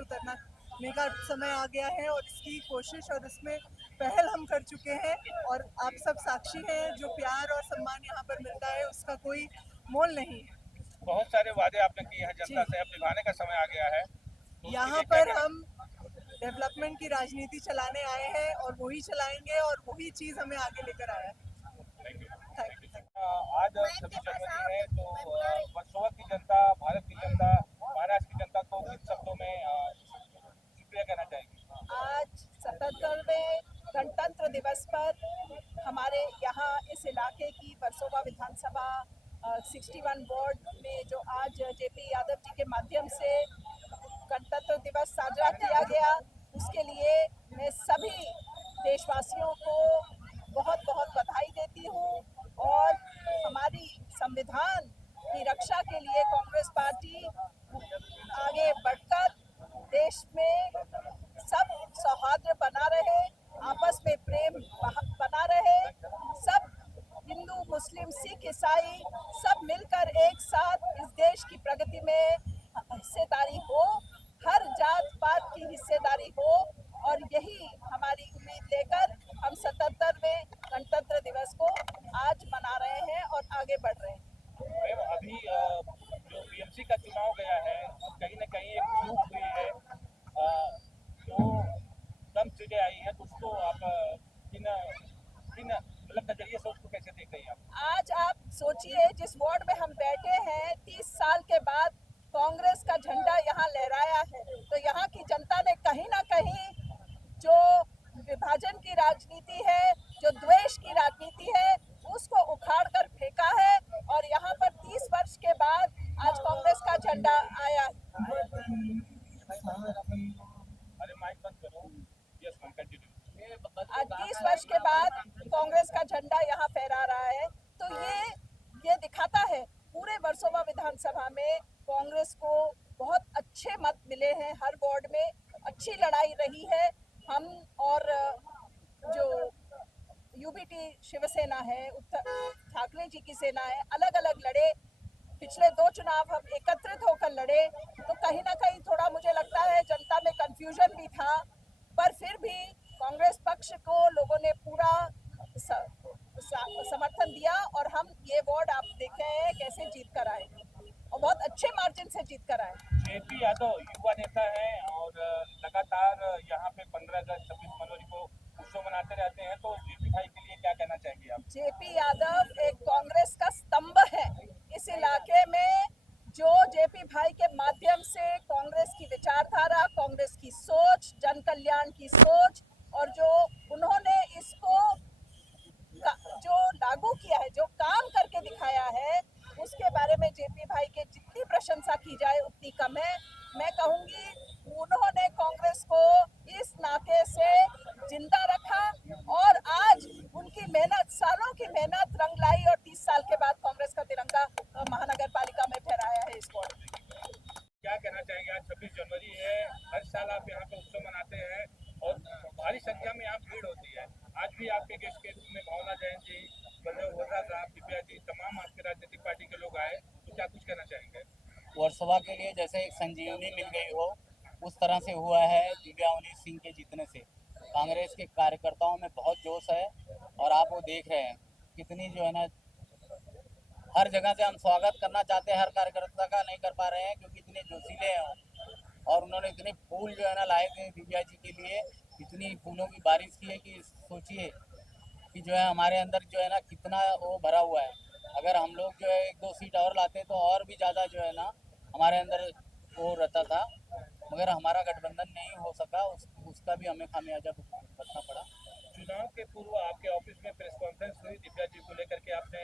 उतरने का समय आ गया है और इसकी कोशिश और इसमें पहल हम कर चुके हैं और आप सब साक्षी हैं। जो प्यार और सम्मान यहाँ पर मिलता है उसका कोई मोल नहीं है। बहुत सारे वादे आपने किए हैं जनता से, अब निभाने का समय आ गया है, तो यहाँ पर हम डेवलपमेंट की राजनीति चलाने आए हैं और वही चलाएंगे और वही चीज़ हमें आगे लेकर आया है। Thank you. Thank you. आज 26 जनवरी है, तो वर्सोवा की जनता, भारत की जनता, महाराष्ट्र की जनता को किन शब्दों में शुक्रिया कहना चाहेंगे? आज 77वें गणतंत्र दिवस पर हमारे यहाँ इस इलाके की वर्सोवा विधानसभा 61 वार्ड में जो आज जेपी यादव जी के माध्यम से गणतंत्र दिवस साझा किया गया, उसके लिए मैं सभी देशवासियों को बहुत बहुत बधाई देती हूँ और हमारी संविधान की रक्षा के लिए कांग्रेस पार्टी आगे बढ़कर देश में सब सौहार्द बना रहे, आपस में प्रेम बना रहे, सब हिंदू मुस्लिम सिख ईसाई सब मिलकर एक साथ इस देश की प्रगति में हिस्सेदारी हो, हर जात पात की हिस्सेदारी हो और यही हमारी उम्मीद लेकर हम 77वें गणतंत्र दिवस को आज मना रहे हैं और आगे बढ़ रहे हैं। अभी जो बीएमसी का चुनाव गया है, कहीं ना कहीं एक चूक हुई है, जो कम सीटें आई हैं, तो उसको आप किन मतलब नजरिए से उसको कैसे देख रही हैं आप? आज आप सोचिए, जिस वार्ड में हम बैठे हैं 30 साल के बाद कांग्रेस का झंडा यहाँ लहराया है, तो यहाँ की जनता ने कहीं ना कहीं जो विभाजन की राजनीति है, जो द्वेष की राजनीति है, उसको उखाड़ कर फेंका है और यहाँ पर 30 वर्ष के बाद आज कांग्रेस का झंडा आया है। अरे माइक बंद करो। Yes ma'am, continue. आज 30 वर्ष के बाद कांग्रेस का झंडा यहाँ फहरा रहा है, तो ये दिखाता है पूरे वर्सोवा विधानसभा में कांग्रेस को बहुत अच्छे मत मिले हैं, हर वार्ड में अच्छी लड़ाई रही है। हम और जो यूबीटी शिवसेना है, ठाकरे जी की सेना है, अलग अलग लड़े। पिछले 2 चुनाव हम एकत्रित होकर लड़े, तो कहीं ना कहीं थोड़ा मुझे लगता है जनता में कंफ्यूजन भी था, पर फिर भी कांग्रेस पक्ष को लोगों ने पूरा समर्थन दिया और हम ये वार्ड आप देख रहे हैं कैसे जीत कर आए और बहुत अच्छे मार्जिन से जीत कर आए। जेपी यादव युवा नेता है और लगातार यहाँ पे 15 अगस्त 26 जनवरी को उत्सव मनाते रहते हैं, तो जेपी भाई के लिए क्या कहना चाहेंगे आप? जेपी यादव एक कांग्रेस का स्तंभ है इस इलाके में, जो जेपी भाई के माध्यम से कांग्रेस की विचारधारा, कांग्रेस की सोच, जन कल्याण की सोच और जो उन्होंने इसको जो लागू किया है, जो काम करके दिखाया है, उसके बारे में जेपी भाई के जितनी प्रशंसा की जाए उतनी कम है। मैं कहूंगी उन्होंने कांग्रेस को इस नाते से जिंदा रखा और आज उनकी मेहनत, सालों की मेहनत रंग लाई और 30 साल के बाद कांग्रेस का तिरंगा महानगर पालिका में फहराया है इस बोर्ड में। क्या कहना चाहेंगे? आज 26 जनवरी है, हर साल आप यहाँ पे उत्सव मनाते हैं और भारी संख्या में यहाँ भीड़ होती है। आज भी आपके गेस्ट के रूप में भावना जैन जी, वर्रा साहब, दिव्या जी, तमाम आपके राजनीतिक पार्टी के लोग आए, तो क्या कुछ कहना चाहेंगे? वर्सोवा के लिए जैसे एक संजीवनी मिल गई हो, उस तरह से हुआ है दिव्या सिंह के जीतने से। कांग्रेस के कार्यकर्ताओं में बहुत जोश है और आप वो देख रहे हैं कितनी जो है ना, हर जगह से हम स्वागत करना चाहते हैं, हर कार्यकर्ता का नहीं कर पा रहे हैं क्योंकि इतने जोशीले हैं और उन्होंने इतने फूल जो है ना लाए थे दिव्या जी के लिए, इतनी फूलों की बारिश की है कि सोचिए कि जो है हमारे अंदर जो है ना कितना वो भरा हुआ है। अगर हम लोग जो है 1-2 सीट और लाते तो और भी ज़्यादा जो है ना हमारे अंदर वो रहता था, मगर हमारा गठबंधन नहीं हो सका, उसका भी हमें खामियाजा भुगतना पड़ा। चुनाव के पूर्व आपके ऑफिस में प्रेस कॉन्फ्रेंस हुई, दिव्या जी को लेकर के आपने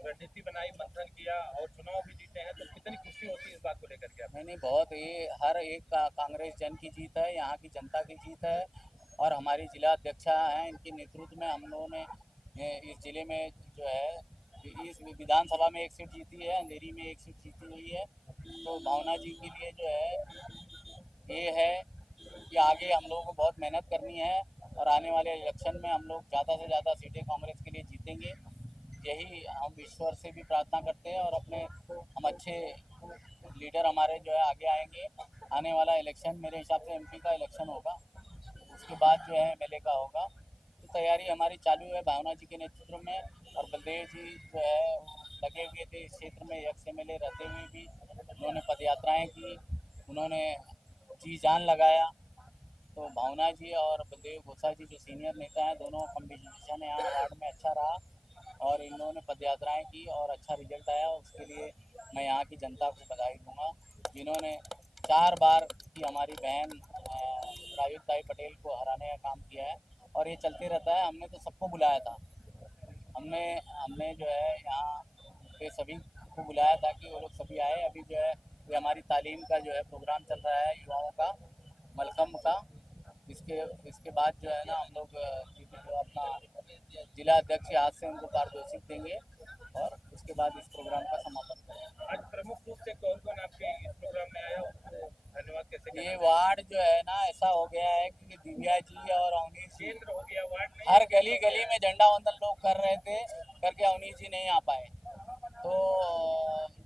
रणनीति बनाई, मंथन किया और चुनाव भी जीते हैं, तो कितनी खुशी होती है इस बात को लेकर के? नहीं, बहुत, ये हर एक कांग्रेस जन की जीत है, यहाँ की जनता की जीत है और हमारी जिला अध्यक्षा हैं, इनके नेतृत्व में हम लोगों ने इस जिले में जो है इस विधानसभा में 1 सीट जीती है, अंधेरी में 1 सीट जीती हुई है। तो भावना जी के लिए जो है ये है कि आगे हम लोगों को बहुत मेहनत करनी है और आने वाले इलेक्शन में हम लोग ज़्यादा से ज़्यादा सीटें कांग्रेस के लिए जीतेंगे यही हम ईश्वर से भी प्रार्थना करते हैं और अपने हम अच्छे लीडर हमारे जो है आगे आएंगे। आने वाला इलेक्शन मेरे हिसाब से एमपी का इलेक्शन होगा, उसके बाद जो है एमएलए का होगा। तो तैयारी हमारी चालू है भावना जी के नेतृत्व में। और बलदेव जी जो है लगे हुए थे इस क्षेत्र में, एक्स एमएलए रहते हुए भी उन्होंने पदयात्राएं की, उन्होंने जी जान लगाया। तो भावना जी और बलदेव घोषा जी जो सीनियर नेता हैं, दोनों कॉम्बिनेशन यहाँ वार्ड में अच्छा रहा और इन्होंने पदयात्राएं की और अच्छा रिजल्ट आया। उसके लिए मैं यहाँ की जनता को बधाई दूंगा, जिन्होंने 4 बार की हमारी बहन रायुताई पटेल को हराने का काम किया है और ये चलते रहता है। हमने तो सबको बुलाया था, हमने हमने जो है यहाँ पे सभी को बुलाया था कि वो लोग सभी आए। अभी जो है ये हमारी तालीम का जो है प्रोग्राम चल रहा है युवाओं का, मलखम्ब का। इसके बाद जो है ना हम लोग जो अपना जिला अध्यक्ष आज से उनको पारितोषिक देंगे और उसके बाद इस प्रोग्राम का समापन करेंगे। आज प्रमुख रूप से कौन कौन आपके इस प्रोग्राम में आया, उनको धन्यवाद कैसे ये वार्ड जो है ना ऐसा हो गया है कि दिव्या जी और अवनीश जी केंद्र हो गया वार्ड में, हर गली गली में झंडा वंदन लोग कर रहे थे, करके अवनीश जी नहीं आ पाए। तो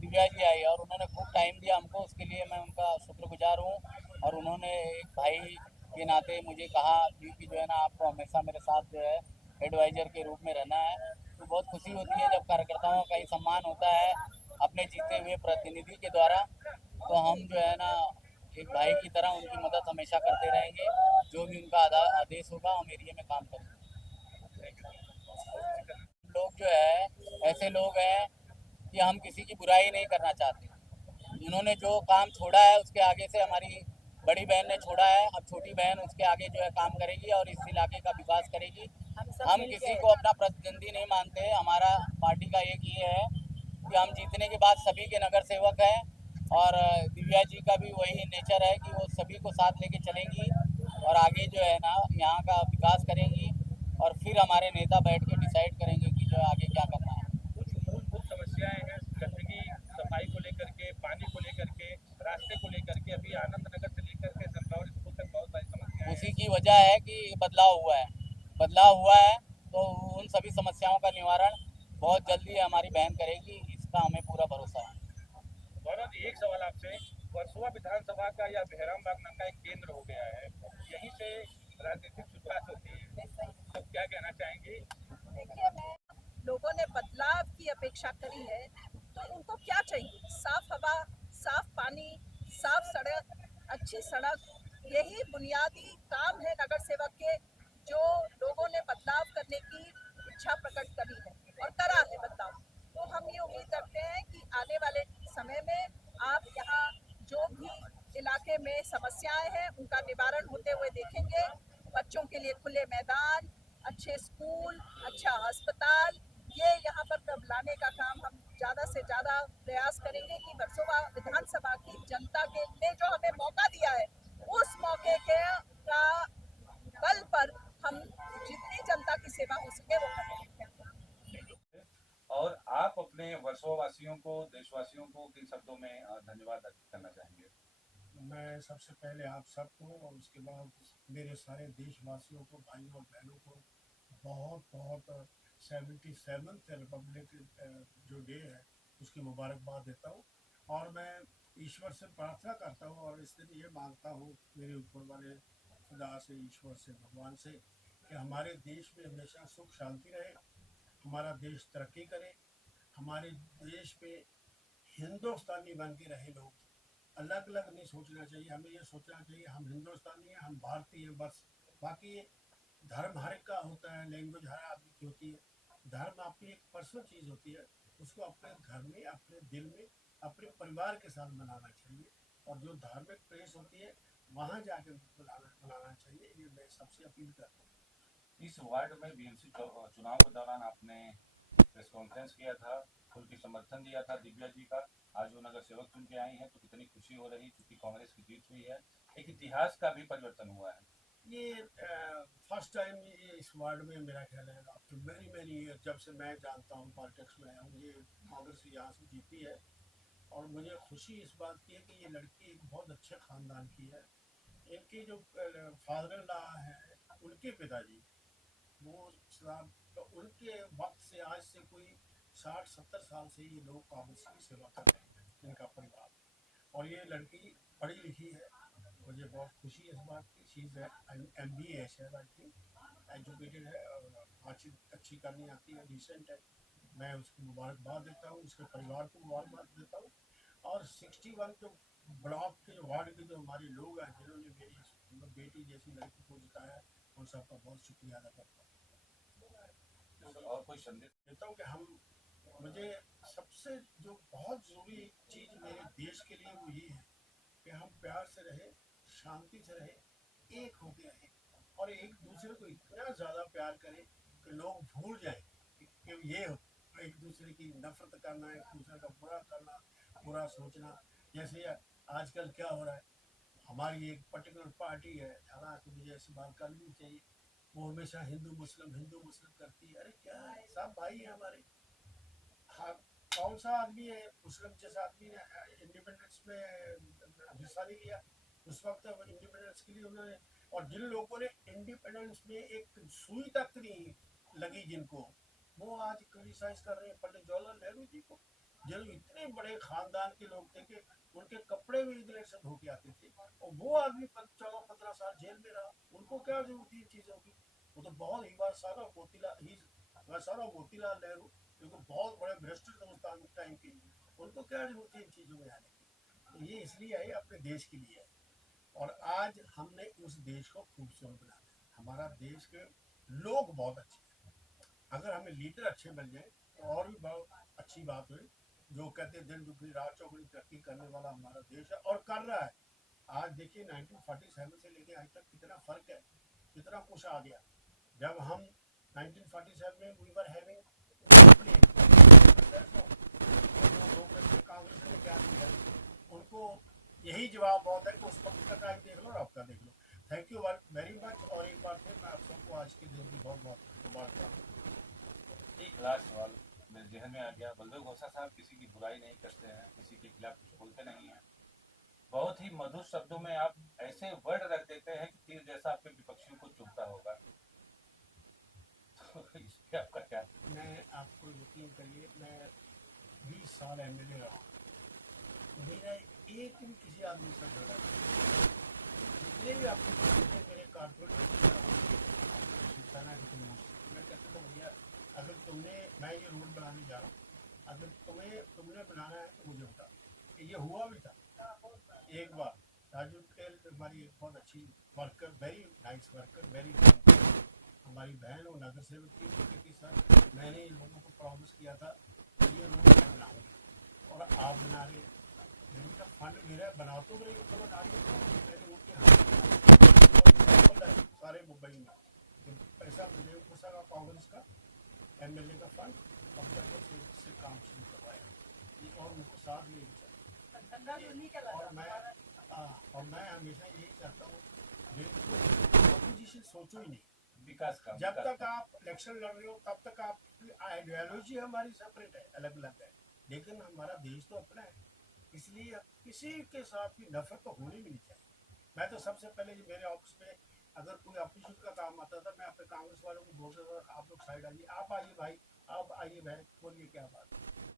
दिव्या जी आई और उन्होंने खूब टाइम दिया हमको, उसके लिए मैं उनका शुक्रगुजार हूँ। और उन्होंने एक भाई के नाते मुझे कहा कि जो है ना आपको हमेशा मेरे साथ जो है एडवाइजर के रूप में रहना है। तो बहुत खुशी होती है जब कार्यकर्ताओं का ही सम्मान होता है अपने जीते हुए प्रतिनिधि के द्वारा। तो हम जो है ना एक भाई की तरह उनकी मदद हमेशा करते रहेंगे, जो भी उनका आदेश होगा हम एरिया में काम करेंगे। लोग जो है ऐसे लोग हैं कि हम किसी की बुराई नहीं करना चाहते। उन्होंने जो काम छोड़ा है उसके आगे से हमारी बड़ी बहन ने छोड़ा है, अब छोटी बहन उसके आगे जो है काम करेगी और इस इलाके का विकास करेगी। हम किसी को अपना प्रतिद्वंदी नहीं मानते। हमारा पार्टी का एक ये है कि हम जीतने के बाद सभी के नगर सेवक हैं और दिव्या जी का भी वही नेचर है कि वो सभी को साथ लेके चलेंगी और आगे जो है ना यहाँ का विकास करेंगी और फिर हमारे नेता बैठ के डिसाइड करेंगे कि जो है आगे क्या करना है। कुछ मूलभूत समस्याएं हैं गंदगी, सफाई को लेकर के, पानी को लेकर के, रास्ते को लेकर के, अभी आनंद नगर से लेकर के सनफ्लावर स्कूल तक बहुत सारी समस्याएं उसी हैं। की वजह है कि बदलाव हुआ है। तो उन सभी समस्याओं का निवारण बहुत जल्दी हमारी बहन करेगी, इसका हमें पूरा भरोसा है। गौरव, एक सवाल आपसे, वर्सोवा विधानसभा का या बहराम बाग नाम का एक केंद्र हो गया है, यहीं से राजनीतिक शुरुआत होती है, तो क्या कहना चाहेंगे? देखिए, मैं लोगों ने बदलाव की अपेक्षा करी है, तो उनको क्या चाहिए? साफ हवा, साफ पानी, साफ सड़क, अच्छी सड़क, यही बुनियादी काम है नगर सेवक के, जो लोगों ने बदलाव करने की इच्छा प्रकट करी है और करा है बदलाव। तो हम ये उम्मीद करते हैं कि आने वाले समय में आप यहाँ जो भी इलाके में समस्याएं हैं उनका निवारण होते हुए देखेंगे। बच्चों के लिए खुले मैदान, अच्छे स्कूल, अच्छा अस्पताल, ये यहाँ पर तब लाने का काम हम ज़्यादा से ज़्यादा प्रयास करेंगे कि वर्सोवा विधानसभा की जनता के ने जो हमें मौका दिया है, उस मौके के का बल पर हम जितनी जनता की सेवा हो सके वो करेंगे। और आप अपने वर्सोवा वासियों को, देशवासियों को किन शब्दों में धन्यवाद अर्पित करना चाहेंगे? मैं सबसे पहले आप सबको और उसके बाद मेरे सारे देशवासियों को, भाइयों और बहनों को बहुत बहुत 77th रिपब्लिक जो डे है उसकी मुबारकबाद देता हूँ। और मैं ईश्वर से प्रार्थना करता हूँ और इस दिन ये मांगता हूँ मेरे ऊपर वाले खुदा से, ईश्वर से, भगवान से, कि हमारे देश में हमेशा सुख शांति रहे, हमारा देश तरक्की करे, हमारे देश में हिंदुस्तानी बन के रहे लोग। अलग अलग नहीं सोचना चाहिए, हमें ये सोचना चाहिए हम हिंदुस्तानी हैं, हम भारतीय हैं बस। बाकी धर्म हर एक का होता है, लैंग्वेज हर आदमी की होती है, धर्म आपकी एक पर्सनल चीज़ होती है, उसको अपने घर में, अपने दिल में, अपने परिवार के साथ मनाना चाहिए। और जो धार्मिक प्लेस होती है वहाँ जाकर मनाना चाहिए, ये मैं सबसे अपील करता हूँ। इस वार्ड में बीएमसी चुनाव के दौरान आपने प्रेस कॉन्फ्रेंस किया था, खुल के समर्थन दिया था दिव्या जी का। आज वो नगर सेवक चुन के आई हैं तो कितनी खुशी हो रही, क्योंकि कांग्रेस की जीत हुई है, एक इतिहास का भी परिवर्तन हुआ है। ये फर्स्ट टाइम ये इस वार्ड में मेरा ख्याल है आफ्टर मैनी ईयर, जब से मैं जानता हूँ पॉलिटिक्स में आया हूँ, ये कांग्रेस यहाँ से जीती है। और मुझे खुशी इस बात की है कि ये लड़की एक बहुत अच्छे ख़ानदान की है। इनके जो फादर ला है, उनके पिताजी वो साहब, तो उनके वक्त से आज से कोई 60-70 साल से ये लोग कांग्रेस की सेवा कर रहे हैं, इनका परिवार। और ये लड़की पढ़ी लिखी है, मुझे बहुत खुशी है इस बात की। शी इज़ MBA शायद, आई थिंक एजुकेटेड है और बातचीत अच्छी करनी आती है, डिसेंट है। मैं उसको मुबारकबाद देता हूँ, उसके परिवार को मुबारकबाद देता हूँ। और 61 जो ब्लॉक के वार्ड के जो हमारे लोग हैं जिन्होंने मेरी बेटी जैसी लड़की को जिताया है, उन सबका बहुत शुक्रिया अदा करता हूँ। और कोई संदेश देता हूँ कि मुझे सबसे जो बहुत ज़रूरी चीज़ मेरे देश के लिए वो ये है कि हम प्यार से रहे, शांति से रहे, एक होके रहे और एक दूसरे को इतना ज़्यादा प्यार करें कि लोग भूल जाएं कि ये एक दूसरे की नफरत करना, एक दूसरे का बुरा करना, बुरा सोचना। जैसे आजकल क्या हो रहा है, हमारी एक पर्टिकुलर पार्टी है, हालांकि मुझे ऐसी बात करनी नहीं चाहिए, वो हमेशा हिंदू मुस्लिम करती है। अरे क्या है, सब भाई है हमारे। हाँ, कौन सा आदमी है मुस्लिम जैसा आदमी ने इंडिपेंडेंस में हिस्सा नहीं लिया उस वक्त इंडिपेंडेंस के लिए उन्होंने। और जिन लोगों ने इंडिपेंडेंस में एक सुई तक नहीं लगी जिनको, वो आज क्रिटिसाइज कर रहे हैं पंडित जवाहरलाल नेहरू जी को, जो इतने बड़े खानदान के लोग थे कि उनके कपड़े भी इंग्लैंड से धो के आते थे और वो आदमी 14-15 साल जेल में रहा। उनको क्या जरूरत थी इन चीज़ों की? वो तो बहुत ही बार सारा मोतीलाल नेहरू जो कि बहुत बड़े भ्रष्ट थे उस टाइम के, उनको क्या जरूरत थी इन चीज़ों में आने की? तो ये इसलिए है अपने देश के लिए है। और आज हमने उस देश को खूबसूरत बनाना है। हमारा देश के लोग बहुत अच्छे हैं, अगर हमें लीडर अच्छे मिल जाए तो और भी बहुत अच्छी बात हुई। जो कहते दिन दुगनी रात चौगुनी तरक्की करने वाला हमारा देश है और कर रहा है। आज देखिए 1947 से लेके आज तक कितना फर्क है, कितना कुछ आ गया। जब हम 1947 में वी वर हैविंग उनको यही जवाब बहुत है, उस वक्त का टाइम देख लो और आपका देख लो। Thank you very much. और एक बार फिर मैं आप सबको आज के दिन की बहुत बहुत एक लास्ट सवाल मेरे जहन में आ गया। बलदेव खोसा साहब किसी की बुराई नहीं करते हैं, किसी के खिलाफ कुछ बोलते नहीं हैं। बहुत ही मधुर शब्दों में आप ऐसे वर्ड रख देते हैं कि तीर जैसा आपके विपक्षियों को चुभता होगा। तो इस पे आपका क्या? मैं आपको यकीन करिए, मैं 20 साल MLA रहा, मेरा एक भी किसी आदमी का मेरे कारपोरेट अगर मैं ये रोड बनाने जा रहा हूँ, अगर तुमने बनाना है मुझे बताओ। ये हुआ भी था एक बार। राजू खेल हमारी एक बहुत अच्छी worker, very nice worker, very हमारी बहन और नगर सेवक के साथ मैंने इन लोगों को प्रॉमिस किया था और आप बना रहे फंड मेरा बनाओ तो सारे मुंबई में पैसा मुझे का कांग्रेस का MLA का फंड काम शुरू करवाया और उनके साथ और मैं हमेशा यही कहता हूँ, सोचो ही नहीं। विकास का जब तक आप इलेक्शन लड़ रहे हो तब तक आपकी आइडियोलॉजी हमारी सेपरेट है, अलग अलग है, लेकिन हमारा देश तो अपना है। इसलिए किसी के साथ भी नफरत तो होनी भी नहीं चाहिए। मैं तो सबसे पहले मेरे ऑफिस में अगर कोई ऑपरेशन का काम आता था, मैं अपने कांग्रेस वालों को बोलता था आप लोग साइड आइए, आप आइए भाई, आप आइए बहन, बोलिए क्या बात है।